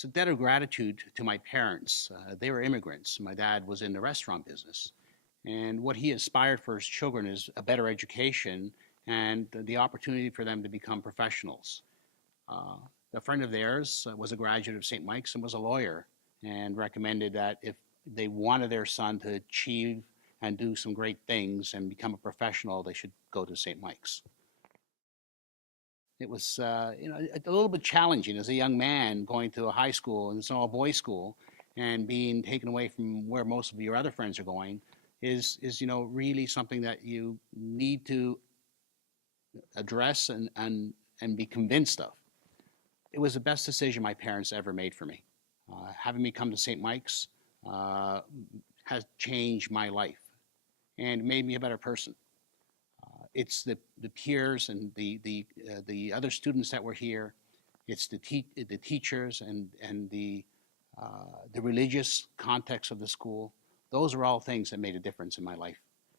it's a debt of gratitude to my parents. They were immigrants. My dad was in the restaurant business. And what he aspired for his children is a better education and the opportunity for them to become professionals. Uh, a friend of theirs was a graduate of St. Mike's and was a lawyer, and recommended that if they wanted their son to achieve and do some great things and become a professional, they should go to St. Mike's. It was, a little bit challenging as a young man going to a high school, and it's an all boys school, and being taken away from where most of your other friends are going is really something that you need to address and be convinced of. It was the best decision my parents ever made for me. Having me come to St. Mike's uh, has changed my life and made me a better person. It's the peers and the other students that were here. It's the teachers and the religious context of the school. Those are all things that made a difference in my life.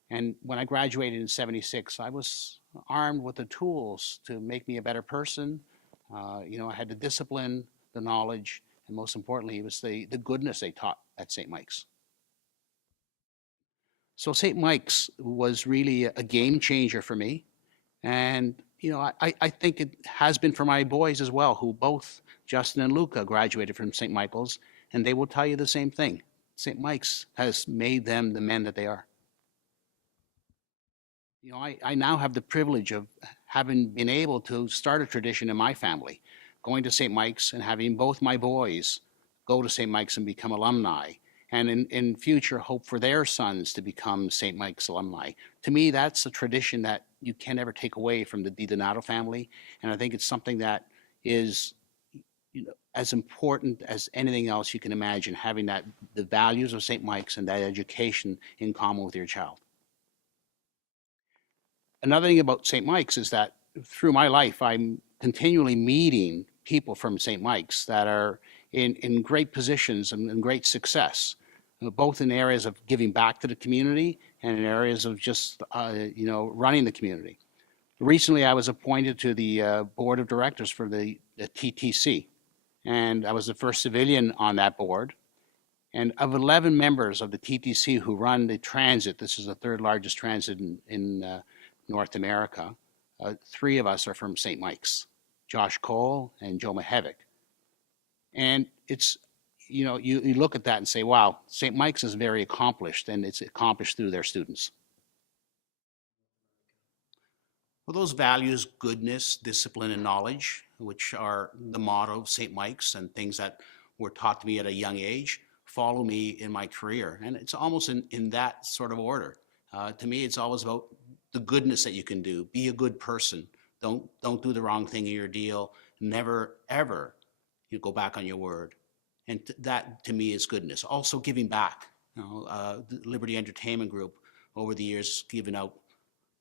And when I graduated in '76, I was armed with the tools to make me a better person. I had the discipline, the knowledge, and most importantly, it was the goodness they taught at St. Mike's. So St. Mike's was really a game changer for me. And, I think it has been for my boys as well, who both, Justin and Luca, graduated from St. Michael's, and they will tell you the same thing. St. Mike's has made them the men that they are. I now have the privilege of having been able to start a tradition in my family, going to St. Mike's and having both my boys go to St. Mike's and become alumni, and in future hope for their sons to become St. Mike's alumni. To me, that's a tradition that you can never take away from the DiDonato family, and I think it's something that is as important as anything else you can imagine, having the values of St. Mike's and that education in common with your child. Another thing about St. Mike's is that through my life, I'm continually meeting people from St. Mike's that are in great positions and great success, both in areas of giving back to the community and in areas of just, running the community. Recently, I was appointed to the board of directors for the TTC, and I was the first civilian on that board. And of 11 members of the TTC who run the transit, this is the third largest transit in North America, 3 of us are from St. Mike's, Josh Cole and Joe Mahevic. And it's, you look at that and say, wow, St. Mike's is very accomplished, and it's accomplished through their students. Well, those values, goodness, discipline, and knowledge, which are the motto of St. Mike's and things that were taught to me at a young age, follow me in my career. And it's almost in that sort of order. To me, it's always about the goodness that you can do. Be a good person. Don't do the wrong thing in your deal. Never, ever go back on your word. And that, to me, is goodness. Also giving back. The Liberty Entertainment Group, over the years, given out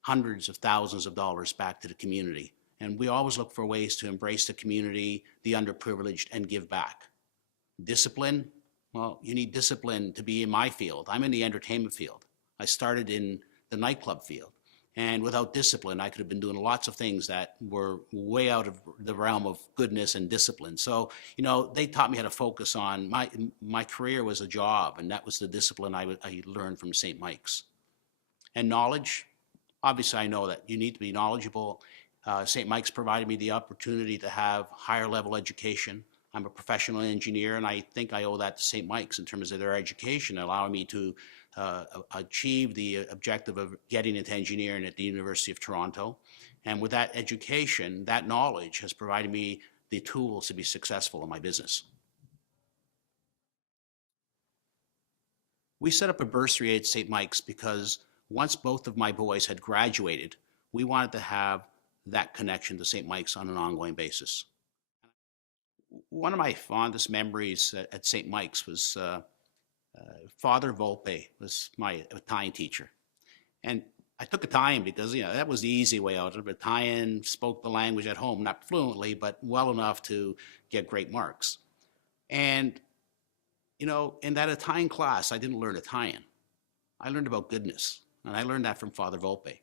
hundreds of thousands of dollars back to the community. And we always look for ways to embrace the community, the underprivileged, and give back. Discipline, well, you need discipline to be in my field. I'm in the entertainment field. I started in the nightclub field. And without discipline, I could have been doing lots of things that were way out of the realm of goodness and discipline. So, they taught me how to focus on my career was a job, and that was the discipline I learned from St. Mike's. And knowledge, obviously I know that you need to be knowledgeable. St. Mike's provided me the opportunity to have higher level education. I'm a professional engineer, and I think I owe that to St. Mike's in terms of their education, allowing me to achieve the objective of getting into engineering at the University of Toronto. And with that education, that knowledge has provided me the tools to be successful in my business. We set up a bursary at St. Mike's because once both of my boys had graduated, we wanted to have that connection to St. Mike's on an ongoing basis. One of my fondest memories at St. Mike's was Father Volpe was my Italian teacher. And I took Italian because, that was the easy way out of Italian, spoke the language at home, not fluently, but well enough to get great marks. And, in that Italian class, I didn't learn Italian. I learned about goodness, and I learned that from Father Volpe.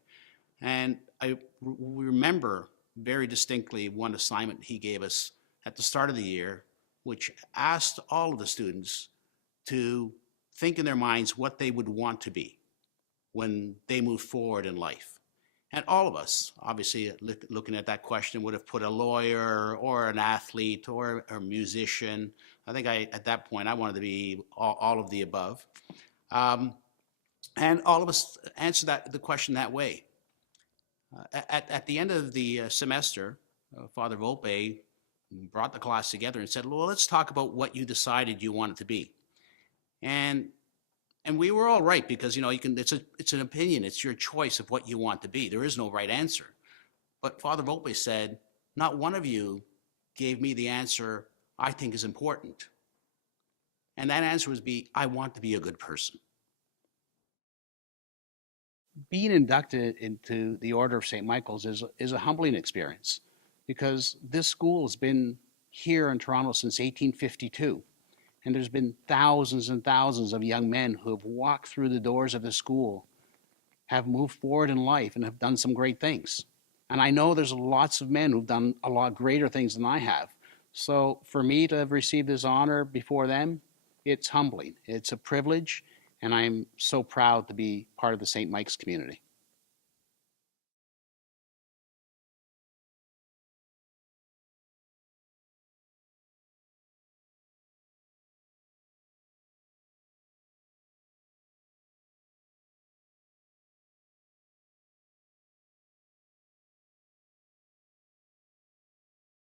And I remember very distinctly one assignment he gave us at the start of the year which asked all of the students to think in their minds what they would want to be when they move forward in life. And all of us, obviously, looking at that question, would have put a lawyer or an athlete or a musician. I think at that point, I wanted to be all of the above. And all of us answered the question that way. At the end of the semester, Father Volpe brought the class together and said, well, let's talk about what you decided you wanted to be. And we were all right, because, you know, it's an opinion. It's your choice of what you want to be. There is no right answer. But Father Volpe said, not one of you gave me the answer I think is important. And that answer was I want to be a good person. Being inducted into the Order of St. Michael's is a humbling experience, because this school has been here in Toronto since 1852. And there's been thousands and thousands of young men who have walked through the doors of the school, have moved forward in life, and have done some great things. And I know there's lots of men who've done a lot greater things than I have. So for me to have received this honor before them, it's humbling. It's a privilege, and I'm so proud to be part of the St. Mike's community.